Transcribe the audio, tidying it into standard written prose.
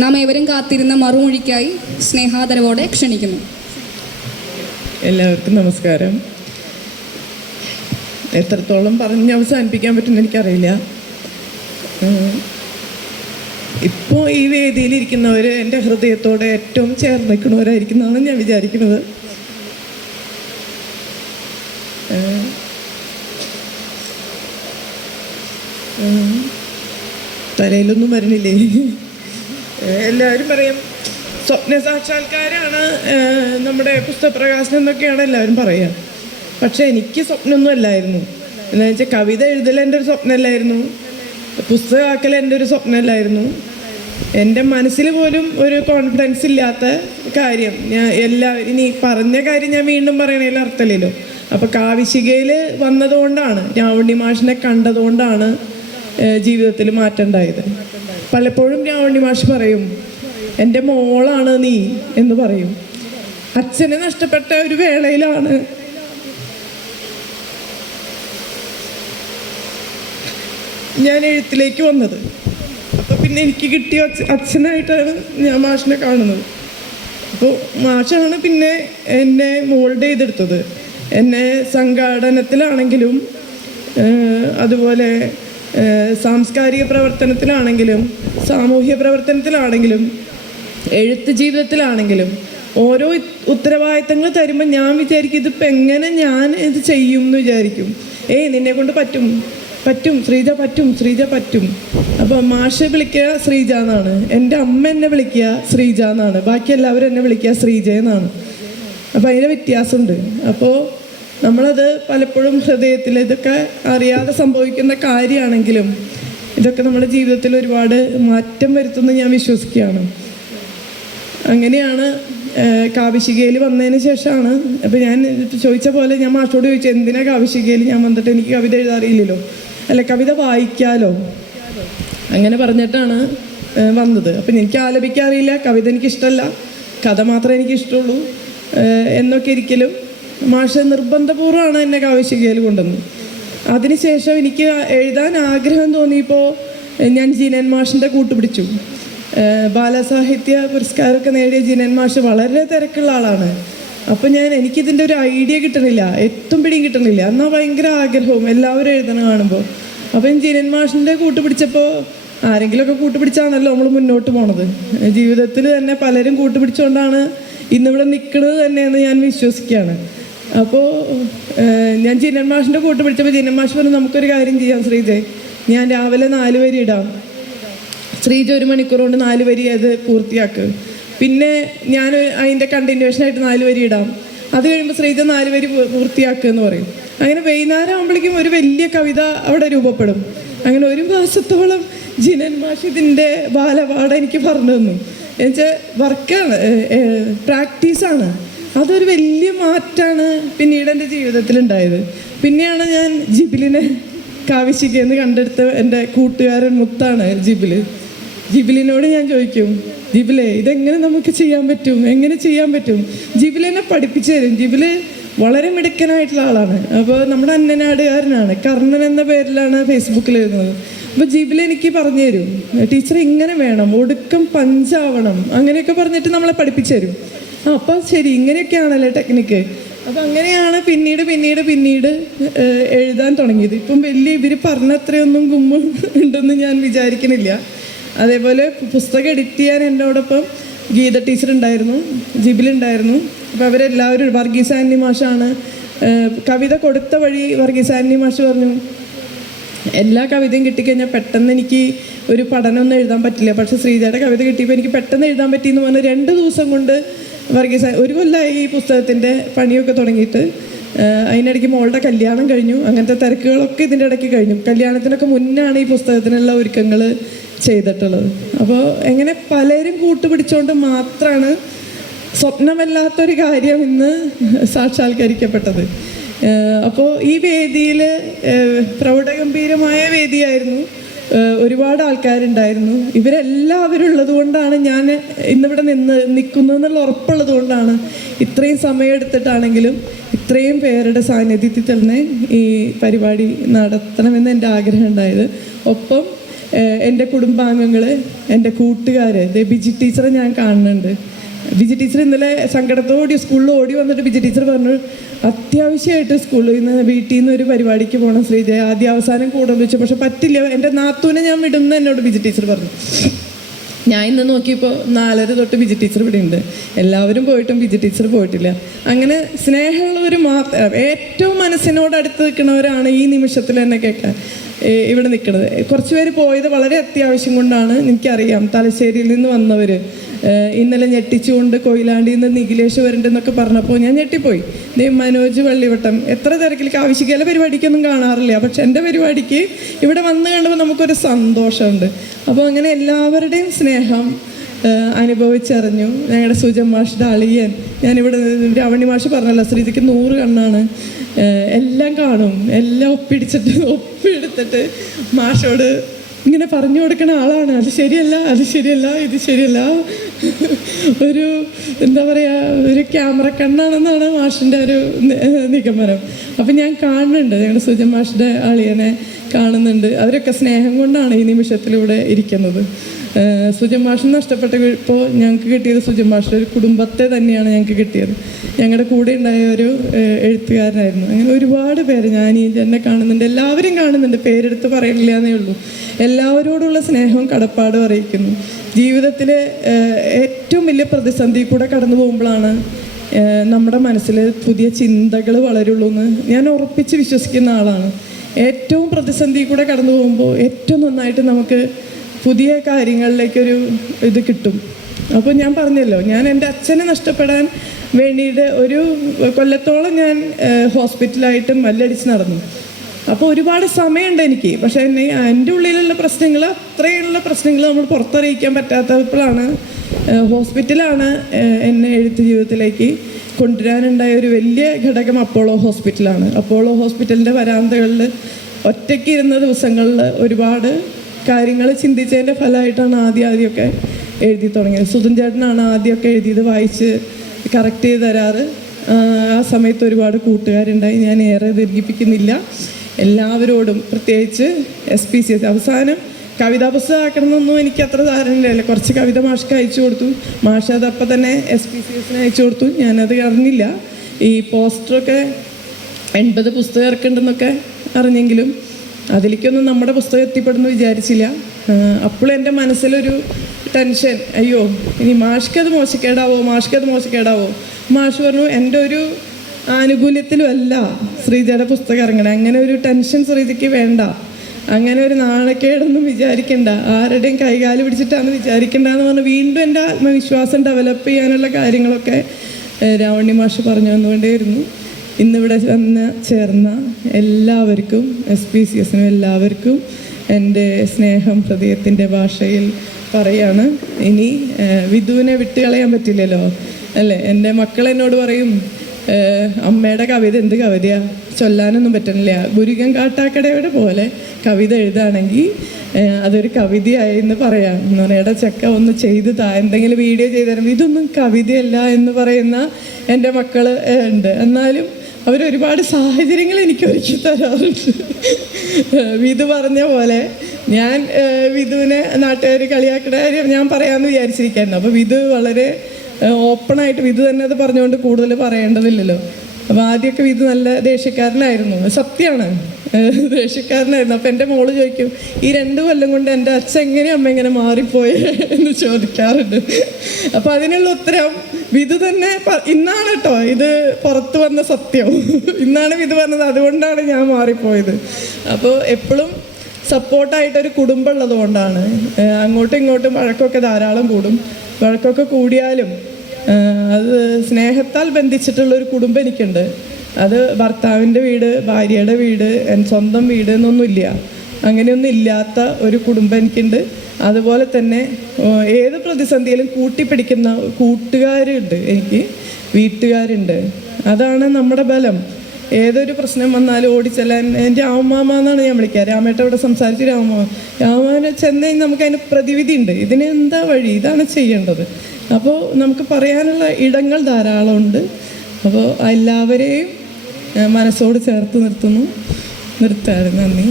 നാം ഏവരും കാത്തിരുന്ന മറുമൊഴിക്കായി സ്നേഹാദരവോടെ ക്ഷണിക്കുന്നു. എല്ലാവർക്കും നമസ്കാരം. എത്രത്തോളം പറഞ്ഞ് അവസാനിപ്പിക്കാൻ പറ്റുമെന്ന് എനിക്കറിയില്ല. ഇപ്പോൾ ഈ വേദിയിലിരിക്കുന്നവർ എൻ്റെ ഹൃദയത്തോടെ ഏറ്റവും ചേർന്ന് നിൽക്കുന്നവരായിരിക്കുന്നതാണ് ഞാൻ വിചാരിക്കുന്നത്. തലയിലൊന്നും വരണില്ലേ? എല്ലാവരും പറയും സ്വപ്ന സാക്ഷാത്കാരാണ് നമ്മുടെ പുസ്തകപ്രകാശനം എന്നൊക്കെയാണ് എല്ലാവരും പറയുക. പക്ഷേ എനിക്ക് സ്വപ്നമൊന്നും അല്ലായിരുന്നു. എന്താ വെച്ചാൽ കവിത എഴുതൽ എൻ്റെ ഒരു സ്വപ്നമല്ലായിരുന്നു, പുസ്തകമാക്കൽ എൻ്റെ ഒരു സ്വപ്നമല്ലായിരുന്നു. എൻ്റെ മനസ്സിൽ പോലും ഒരു കോൺഫിഡൻസ് ഇല്ലാത്ത കാര്യം ഞാൻ ഇനി പറഞ്ഞ കാര്യം ഞാൻ വീണ്ടും പറയണതിൽ അർത്ഥമില്ലല്ലോ. അപ്പോൾ കാവിശികയിൽ വന്നതുകൊണ്ടാണ്, രാവണി മാഷിനെ കണ്ടതുകൊണ്ടാണ് ജീവിതത്തിൽ മാറ്റം ഉണ്ടായത്. പലപ്പോഴും രാവണി മാഷ് പറയും, എൻ്റെ മോളാണ് നീ എന്ന് പറയും. അച്ഛനെ നഷ്ടപ്പെട്ട ഒരു വേളയിലാണ് ഞാൻ എഴുത്തിലേക്ക് വന്നത്. അപ്പോൾ പിന്നെ എനിക്ക് കിട്ടിയ അച്ഛനായിട്ടാണ് ഞാൻ മാഷിനെ കാണുന്നത്. അപ്പോൾ മാഷാണ് പിന്നെ എന്നെ മോൾഡ് ചെയ്തെടുത്തത്. എന്നെ സംഘാടനത്തിലാണെങ്കിലും അതുപോലെ സാംസ്കാരിക പ്രവർത്തനത്തിലാണെങ്കിലും സാമൂഹ്യ പ്രവർത്തനത്തിലാണെങ്കിലും എഴുത്ത് ജീവിതത്തിലാണെങ്കിലും ഓരോ ഉത്തരവാദിത്തങ്ങൾ തരുമ്പോൾ ഞാൻ വിചാരിക്കും ഇതിപ്പോൾ എങ്ങനെ ഞാൻ ഇത് ചെയ്യും എന്ന് വിചാരിക്കും. നിന്നെ കൊണ്ട് പറ്റും ശ്രീജ പറ്റും. അപ്പോൾ മാഷെ വിളിക്കുക ശ്രീജ എന്നാണ്, എൻ്റെ അമ്മ എന്നെ വിളിക്കുക ശ്രീജ എന്നാണ്, ബാക്കി എല്ലാവരും എന്നെ വിളിക്കുക ശ്രീജ എന്നാണ്. അപ്പോൾ അതിൻ്റെ വ്യത്യാസമുണ്ട്. അപ്പോൾ നമ്മളത് പലപ്പോഴും ഹൃദയത്തിൽ ഇതൊക്കെ അറിയാതെ സംഭവിക്കുന്ന കാര്യമാണെങ്കിലും ഇതൊക്കെ നമ്മുടെ ജീവിതത്തിൽ ഒരുപാട് മാറ്റം വരുത്തുമെന്ന് ഞാൻ വിശ്വസിക്കുകയാണ്. അങ്ങനെയാണ് കാവിശികയിൽ വന്നതിന് ശേഷമാണ്. അപ്പോൾ ഞാൻ ചോദിച്ച പോലെ ഞാൻ മാഷോട് ചോദിച്ചു, എന്തിനാണ് കാവിശികയിൽ ഞാൻ വന്നിട്ട്, എനിക്ക് കവിത എഴുതാറിയില്ലല്ലോ, അല്ല കവിത വായിക്കാലോ, അങ്ങനെ പറഞ്ഞിട്ടാണ് വന്നത്. അപ്പം എനിക്ക് ആലപിക്കാറിയില്ല, കവിത എനിക്കിഷ്ടമല്ല, കഥ മാത്രമേ എനിക്കിഷ്ടമുള്ളൂ എന്നൊക്കെ ഇരിക്കലും മാഷ് നിർബന്ധപൂർവ്വമാണ് എന്നെ കാവിശികയിൽ കൊണ്ടുവന്നത്. അതിനുശേഷം എനിക്ക് എഴുതാൻ ആഗ്രഹം തോന്നിയപ്പോൾ ഞാൻ ജീനൻ മാഷിൻ്റെ കൂട്ടുപിടിച്ചു. ബാലസാഹിത്യ പുരസ്കാരമൊക്കെ നേടിയ ജീനൻ മാഷ് വളരെ തിരക്കുള്ള ആളാണ്. അപ്പം എനിക്കിതിൻ്റെ ഒരു ഐഡിയ കിട്ടണില്ല, എത്തും പിടിയും കിട്ടണില്ല. എന്നാൽ ഭയങ്കര ആഗ്രഹവും എല്ലാവരും എഴുതണം കാണുമ്പോൾ. അപ്പം ജീനൻ മാഷിൻ്റെ കൂട്ടുപിടിച്ചപ്പോൾ, ആരെങ്കിലുമൊക്കെ കൂട്ടുപിടിച്ചാണല്ലോ നമ്മൾ മുന്നോട്ട് പോണത്. ജീവിതത്തിൽ തന്നെ പലരും കൂട്ടുപിടിച്ചുകൊണ്ടാണ് ഇന്നിവിടെ നിൽക്കുന്നത് തന്നെയെന്ന് ഞാൻ വിശ്വസിക്കുകയാണ്. അപ്പോൾ ഞാൻ ജീനൻ മാഷിൻ്റെ കൂട്ടുപിടിച്ചപ്പോൾ ജീനൻ മാഷ് പറഞ്ഞു, നമുക്കൊരു കാര്യം ചെയ്യാം ശ്രീജയ്, ഞാൻ രാവിലെ 4 വരി ഇടാം, ശ്രീജ 1 മണിക്കൂർ കൊണ്ട് 4 വരി അത് പൂർത്തിയാക്കുക, പിന്നെ ഞാൻ അതിൻ്റെ കണ്ടിന്യൂഷനായിട്ട് 4 വരി ഇടാം, അത് കഴിയുമ്പോൾ ശ്രീജ 4 വരി പൂർത്തിയാക്കുക എന്ന് പറയും. അങ്ങനെ വൈകുന്നേരം ആകുമ്പോഴേക്കും ഒരു വലിയ കവിത അവിടെ രൂപപ്പെടും. അങ്ങനെ 1 മാസത്തോളം ജിനൻ മാഷ് ഇതിൻ്റെ ബാലപാഠം എനിക്ക് പറഞ്ഞു തന്നു. എന്നുവെച്ചാൽ വർക്കാണ്, പ്രാക്ടീസാണ്. അതൊരു വലിയ മാറ്റമാണ് പിന്നീട് എൻ്റെ ജീവിതത്തിലുണ്ടായത്. പിന്നെയാണ് ഞാൻ ജിബിലിനെ കാവിശികയെന്ന് കണ്ടെടുത്ത എൻ്റെ കൂട്ടുകാരൻ മുത്താണ് ജിബിലിനോട് ഞാൻ ചോദിക്കും, ജിബിലെ ഇതെങ്ങനെ നമുക്ക് ചെയ്യാൻ പറ്റും, എങ്ങനെ ചെയ്യാൻ പറ്റും? ജിബിലിനെ പഠിപ്പിച്ചു തരും. ജിബില് വളരെ മിടുക്കനായിട്ടുള്ള ആളാണ്. അപ്പോൾ നമ്മുടെ അന്നനാടുകാരനാണ്, കർണൻ എന്ന പേരിലാണ് ഫേസ്ബുക്കിൽ എഴുതുന്നത്. അപ്പോൾ ജിബിൽ എനിക്ക് പറഞ്ഞു തരും, ടീച്ചർ ഇങ്ങനെ വേണം, ഒടുക്കം പഞ്ചാവണം, അങ്ങനെയൊക്കെ പറഞ്ഞിട്ട് നമ്മളെ പഠിപ്പിച്ചു തരും. അപ്പോൾ ശരി, ഇങ്ങനെയൊക്കെയാണല്ലേ ടെക്നിക്ക്. അപ്പം അങ്ങനെയാണ് പിന്നീട് എഴുതാൻ തുടങ്ങിയത്. ഇപ്പം ഇവർ പറഞ്ഞത്രയൊന്നും ഗുമ്മ ഉണ്ടെന്ന് ഞാൻ വിചാരിക്കണില്ല. അതേപോലെ പുസ്തകം എഡിറ്റ് ചെയ്യാൻ എന്നോടൊപ്പം ഗീത ടീച്ചർ ഉണ്ടായിരുന്നു, ജിബിലുണ്ടായിരുന്നു. അപ്പോൾ അവരെല്ലാവരും, വർഗീസ് ആൻ്റണി മാഷാണ് കവിത കൊടുത്ത വഴി. വർഗീസ് ആൻ്റണി മാഷ് പറഞ്ഞു, എല്ലാ കവിതയും കിട്ടിക്കഴിഞ്ഞാൽ പെട്ടെന്ന് എനിക്ക് ഒരു പഠനമൊന്നും എഴുതാൻ പറ്റില്ല, പക്ഷേ ശ്രീജയുടെ കവിത കിട്ടിയപ്പോൾ എനിക്ക് പെട്ടെന്ന് എഴുതാൻ പറ്റിയെന്ന് പറഞ്ഞ് 2 ദിവസം കൊണ്ട് വർഗീസ് 1 കൊല്ലമായി ഈ പുസ്തകത്തിൻ്റെ പണിയൊക്കെ തുടങ്ങിയിട്ട്. അതിനിടയ്ക്ക് മോളുടെ കല്യാണം കഴിഞ്ഞു, അങ്ങനത്തെ തിരക്കുകളൊക്കെ ഇതിൻ്റെ ഇടയ്ക്ക് കഴിഞ്ഞു. കല്യാണത്തിനൊക്കെ മുന്നാണ് ഈ പുസ്തകത്തിനുള്ള ഒരുക്കങ്ങൾ ചെയ്തിട്ടുള്ളത്. അപ്പോൾ എങ്ങനെ പലരും കൂട്ടുപിടിച്ചുകൊണ്ട് മാത്രമാണ് സ്വപ്നമല്ലാത്തൊരു കാര്യം ഇന്ന് സാക്ഷാത്കരിക്കപ്പെട്ടത്. അപ്പോൾ ഈ വേദിയിൽ പ്രൗഢഗംഭീരമായ വേദിയായിരുന്നു, ഒരുപാട് ആൾക്കാരുണ്ടായിരുന്നു. ഇവരെല്ലാവരും ഉള്ളത് കൊണ്ടാണ് ഞാൻ ഇന്നിവിടെ നിൽക്കുന്നതെന്നുള്ള ഉറപ്പുള്ളത് കൊണ്ടാണ് ഇത്രയും സമയമെടുത്തിട്ടാണെങ്കിലും ഇത്രയും പേരുടെ സാന്നിധ്യത്തിൽ തന്നെ ഈ പരിപാടി നടത്തണമെന്ന് എൻ്റെ ആഗ്രഹം ഉണ്ടായത്. ഒപ്പം എൻ്റെ കുടുംബാംഗങ്ങൾ, എൻ്റെ കൂട്ടുകാർ, ബിജി ടീച്ചറെ ഞാൻ കാണുന്നുണ്ട്. ബിജി ടീച്ചർ ഇന്നലെ സങ്കടത്തോടെ സ്കൂളിൽ ഓടി വന്നിട്ട് ബിജി ടീച്ചർ പറഞ്ഞു, അത്യാവശ്യമായിട്ട് സ്കൂളിൽ നിന്ന് വീട്ടിൽ നിന്ന് ഒരു പരിപാടിക്ക് പോകണം ശ്രീജയ, ആദ്യ അവസാനം കൂടെന്ന് വെച്ചു. പക്ഷെ പറ്റില്ല, എൻ്റെ നാത്തൂനെ ഞാൻ വിടുന്ന എന്നോട് ബിജി ടീച്ചർ പറഞ്ഞു. ഞാൻ ഇന്ന് നോക്കിയപ്പോൾ 4:30 തൊട്ട് ബിജി ടീച്ചർ ഇവിടെ ഉണ്ട്. എല്ലാവരും പോയിട്ടും ബിജി ടീച്ചർ പോയിട്ടില്ല. അങ്ങനെ സ്നേഹമുള്ളവർ മാത്രം, ഏറ്റവും മനസ്സിനോട് അടുത്ത് നിൽക്കുന്നവരാണ് ഈ നിമിഷത്തിൽ എന്നെ കേൾക്കാൻ ഇവിടെ നിൽക്കുന്നത്. കുറച്ച് പേര് പോയത് വളരെ അത്യാവശ്യം കൊണ്ടാണ്, എനിക്കറിയാം. തലശ്ശേരിയിൽ നിന്ന് വന്നവർ ഇന്നലെ ഞെട്ടിച്ചുകൊണ്ട് കൊയിലാണ്ടിയിൽ നിന്ന് നിഖിലേഷ് വരണ്ടെന്നൊക്കെ പറഞ്ഞപ്പോൾ ഞാൻ ഞെട്ടിപ്പോയി. മനോജ് വള്ളിവട്ടം എത്ര തിരക്കിലേക്ക് ആവശ്യക്കാല പരിപാടിക്കൊന്നും കാണാറില്ല, പക്ഷെ എൻ്റെ പരിപാടിക്ക് ഇവിടെ വന്ന് കണ്ടപ്പോൾ നമുക്കൊരു സന്തോഷമുണ്ട്. അപ്പോൾ അങ്ങനെ എല്ലാവരുടെയും സ്നേഹം അനുഭവിച്ചറിഞ്ഞു. ഞങ്ങളുടെ സുജൻ മാഷിൻ്റെ അളിയൻ, ഞാനിവിടെ രാവണി മാഷ് പറഞ്ഞല്ലോ, ശ്രീജിക്ക് 100 കണ്ണാണ്, എല്ലാം കാണും, എല്ലാം ഒപ്പിയെടുത്തിട്ട് മാഷോട് ഇങ്ങനെ പറഞ്ഞു കൊടുക്കുന്ന ആളാണ്. അത് ശരിയല്ല, അത് ശരിയല്ല, ഇത് ശരിയല്ല, ഒരു എന്താ പറയുക, ഒരു ക്യാമറ കണ്ണാണെന്നാണ് മാഷിൻ്റെ ഒരു നിഗമനം. അപ്പം ഞാൻ കാണുന്നുണ്ട്, ഞങ്ങളുടെ സുജൻ മാഷിൻ്റെ അളിയനെ കാണുന്നുണ്ട്. അവരൊക്കെ സ്നേഹം കൊണ്ടാണ് ഈ നിമിഷത്തിലൂടെ ഇരിക്കുന്നത്. സുജൻ മാഷിന് നഷ്ടപ്പെട്ട ഇപ്പോൾ ഞങ്ങൾക്ക് കിട്ടിയത് സുജൻ മാഷിൻ്റെ ഒരു കുടുംബത്തെ തന്നെയാണ് ഞങ്ങൾക്ക് കിട്ടിയത്. ഞങ്ങളുടെ കൂടെ ഉണ്ടായ ഒരു എഴുത്തുകാരനായിരുന്നു. അങ്ങനെ ഒരുപാട് പേര് ഞാൻ എന്നെ കാണുന്നുണ്ട്, എല്ലാവരും കാണുന്നുണ്ട്, പേരെടുത്ത് പറയില്ല എന്നേ ഉള്ളൂ. എല്ലാവരോടുള്ള സ്നേഹവും കടപ്പാടും അറിയിക്കുന്നു. ജീവിതത്തിൽ ഏറ്റവും വലിയ പ്രതിസന്ധി കൂടെ കടന്നു പോകുമ്പോഴാണ് നമ്മുടെ മനസ്സിൽ പുതിയ ചിന്തകൾ വളരുള്ളൂ എന്ന് ഞാൻ ഉറപ്പിച്ച് വിശ്വസിക്കുന്ന ആളാണ്. ഏറ്റവും പ്രതിസന്ധി കൂടെ കടന്നു പോകുമ്പോൾ ഏറ്റവും നന്നായിട്ട് നമുക്ക് പുതിയ കാര്യങ്ങളിലേക്കൊരു ഇത് കിട്ടും. അപ്പോൾ ഞാൻ പറഞ്ഞല്ലോ, ഞാൻ എൻ്റെ അച്ഛനെ നഷ്ടപ്പെടാൻ വേണ്ടിയിട്ട് ഒരു കൊല്ലത്തോളം ഞാൻ ഹോസ്പിറ്റലായിട്ട് മല്ലടിച്ച് നടന്നു. അപ്പോൾ ഒരുപാട് സമയമുണ്ട് എനിക്ക്. പക്ഷേ എൻ്റെ ഉള്ളിലുള്ള പ്രശ്നങ്ങൾ, അത്രയുള്ള പ്രശ്നങ്ങൾ നമ്മൾ പുറത്തറിയിക്കാൻ പറ്റാത്തപ്പോഴാണ് ഹോസ്പിറ്റലാണ് എന്നെ എഴുത്ത് ജീവിതത്തിലേക്ക് കൊണ്ടുവരാനുണ്ടായ ഒരു വലിയ ഘടകം അപ്പോളോ ഹോസ്പിറ്റലാണ്. അപ്പോളോ ഹോസ്പിറ്റലിൻ്റെ വരാന്തകളിൽ ഒറ്റയ്ക്ക് ഇരുന്ന ദിവസങ്ങളിൽ ഒരുപാട് കാര്യങ്ങൾ ചിന്തിച്ചതിൻ്റെ ഫലമായിട്ടാണ് ആദ്യമൊക്കെ എഴുതി തുടങ്ങിയത്. സുധൻ ചേട്ടനാണ് ആദ്യമൊക്കെ എഴുതിയത് വായിച്ച് കറക്റ്റ് ചെയ്ത് തരാറ്. ആ സമയത്ത് ഒരുപാട് കൂട്ടുകാരുണ്ടായി. ഞാൻ ഏറെ ദീർഘിപ്പിക്കുന്നില്ല. എല്ലാവരോടും, പ്രത്യേകിച്ച് SPCS അവസാനം കവിതാ പുസ്തകമാക്കണമെന്നൊന്നും എനിക്ക് അത്ര ധാരണയില്ല. കുറച്ച് കവിത മാഷ്ക്ക് അയച്ചു കൊടുത്തു. മാഷ് അതപ്പം തന്നെ SPCSന് അയച്ചു കൊടുത്തു. ഞാനത് അറിഞ്ഞില്ല. ഈ പോസ്റ്ററൊക്കെ 80 പുസ്തകം ഇറക്കുന്നുണ്ടെന്നൊക്കെ അറിഞ്ഞെങ്കിലും അതിലേക്കൊന്നും നമ്മുടെ പുസ്തകം എത്തിപ്പെടുന്നു വിചാരിച്ചില്ല. അപ്പോഴും എൻ്റെ മനസ്സിലൊരു ടെൻഷൻ, അയ്യോ ഇനി മാഷ്ക്കത് മോശക്കേടാവോ. മാഷ് പറഞ്ഞു, എൻ്റെ ഒരു ആനുകൂല്യത്തിലും അല്ല ശ്രീജയുടെ പുസ്തകം ഇറങ്ങണേ, അങ്ങനെ ഒരു ടെൻഷൻ ശ്രീജയ്ക്ക് വേണ്ട, അങ്ങനെ ഒരു നാണക്കേടൊന്നും വിചാരിക്കണ്ട, ആരുടെയും കൈകാല് പിടിച്ചിട്ടാണ് വിചാരിക്കേണ്ടതെന്ന് പറഞ്ഞ് വീണ്ടും എൻ്റെ ആത്മവിശ്വാസം ഡെവലപ്പ് ചെയ്യാനുള്ള കാര്യങ്ങളൊക്കെ രാവണി മാഷ് പറഞ്ഞു തന്നുകൊണ്ടേയിരുന്നു. ഇന്നിവിടെ ചേർന്ന എല്ലാവർക്കും, SPCSനും എല്ലാവർക്കും എൻ്റെ സ്നേഹം ഹൃദയത്തിൻ്റെ ഭാഷയിൽ പറയാണ്. ഇനി വിധുവിനെ വിട്ടുകളയാൻ പറ്റില്ലല്ലോ അല്ലേ. എൻ്റെ മക്കൾ എന്നോട് പറയും, അമ്മയുടെ കവിത എന്ത് കവിതയാണ്, ചൊല്ലാനൊന്നും പറ്റുന്നില്ല. ഗുരുകൻ കാട്ടാക്കടയുടെ പോലെ കവിത എഴുതാണെങ്കിൽ അതൊരു കവിതയായി എന്ന് പറയാം എന്ന് പറഞ്ഞാൽ, ചെക്ക ഒന്ന് ചെയ്ത് എന്തെങ്കിലും വീഡിയോ ചെയ്തു തരുമ്പോൾ ഇതൊന്നും കവിതയല്ല എന്ന് പറയുന്ന എൻ്റെ മക്കൾ ഉണ്ട്. എന്നാലും അവരൊരുപാട് സാഹചര്യങ്ങൾ എനിക്ക് ഒരുക്കി തരാറുണ്ട്. വിധു പറഞ്ഞ പോലെ ഞാൻ വിധുവിനെ നാട്ടുകാർ കളിയാക്കുന്ന കാര്യം ഞാൻ പറയാമെന്ന് വിചാരിച്ചിരിക്കായിരുന്നു. അപ്പോൾ വിധു വളരെ ഓപ്പണായിട്ട്, വിധു തന്നെ അത് പറഞ്ഞുകൊണ്ട് കൂടുതൽ പറയേണ്ടതില്ലല്ലോ. അപ്പോൾ ആദ്യമൊക്കെ വിധു നല്ല ദേഷ്യക്കാരനായിരുന്നു, സത്യമാണ്, ദേഷ്യക്കാരനായിരുന്നു. അപ്പോൾ എൻ്റെ മോള് ചോദിക്കും, ഈ 2 കൊല്ലം കൊണ്ട് എൻ്റെ അച്ഛൻ അമ്മ എങ്ങനെ മാറിപ്പോയി എന്ന് ചോദിക്കാറുണ്ട്. അപ്പോൾ അതിനുള്ള ഉത്തരം വിധു തന്നെ ഇന്നാണ് കേട്ടോ, ഇത് പുറത്തു വന്ന സത്യം ഇന്നാണ് വിധു പറഞ്ഞത്, അതുകൊണ്ടാണ് ഞാൻ മാറിപ്പോയത്. അപ്പോൾ എപ്പോഴും സപ്പോർട്ടായിട്ടൊരു കുടുംബം ഉള്ളത് കൊണ്ടാണ്. അങ്ങോട്ടും ഇങ്ങോട്ടും വഴക്കൊക്കെ ധാരാളം കൂടും. വഴക്കൊക്കെ കൂടിയാലും അത് സ്നേഹത്താൽ ബന്ധിച്ചിട്ടുള്ളൊരു കുടുംബം എനിക്കുണ്ട്. അത് ഭർത്താവിൻ്റെ വീട്, ഭാര്യയുടെ വീട്, സ്വന്തം വീട് എന്നൊന്നുമില്ല. അങ്ങനെയൊന്നും ഇല്ലാത്ത ഒരു കുടുംബം എനിക്കുണ്ട്. അതുപോലെ തന്നെ ഏത് പ്രതിസന്ധിയിലും കൂട്ടിപ്പിടിക്കുന്ന കൂട്ടുകാരുണ്ട്, എനിക്ക് വീട്ടുകാരുണ്ട്. അതാണ് നമ്മുടെ ബലം. ഏതൊരു പ്രശ്നം വന്നാലും ഓടിച്ചെല്ലാൻ എൻ്റെ രാമമാമ എന്നാണ് ഞാൻ വിളിക്കുക. രാമേട്ട ഇവിടെ സംസാരിച്ച് രാമമാമനെ ചെന്ന് നമുക്ക് അതിന് പ്രതിവിധി ഉണ്ട്, ഇതിന് എന്താ വഴി, ഇതാണ് ചെയ്യേണ്ടത്. അപ്പോൾ നമുക്ക് പറയാനുള്ള ഇടങ്ങൾ ധാരാളമുണ്ട്. അപ്പോൾ എല്ലാവരെയും മനസ്സോട് ചേർത്ത് നിർത്തുന്നു. നന്ദി.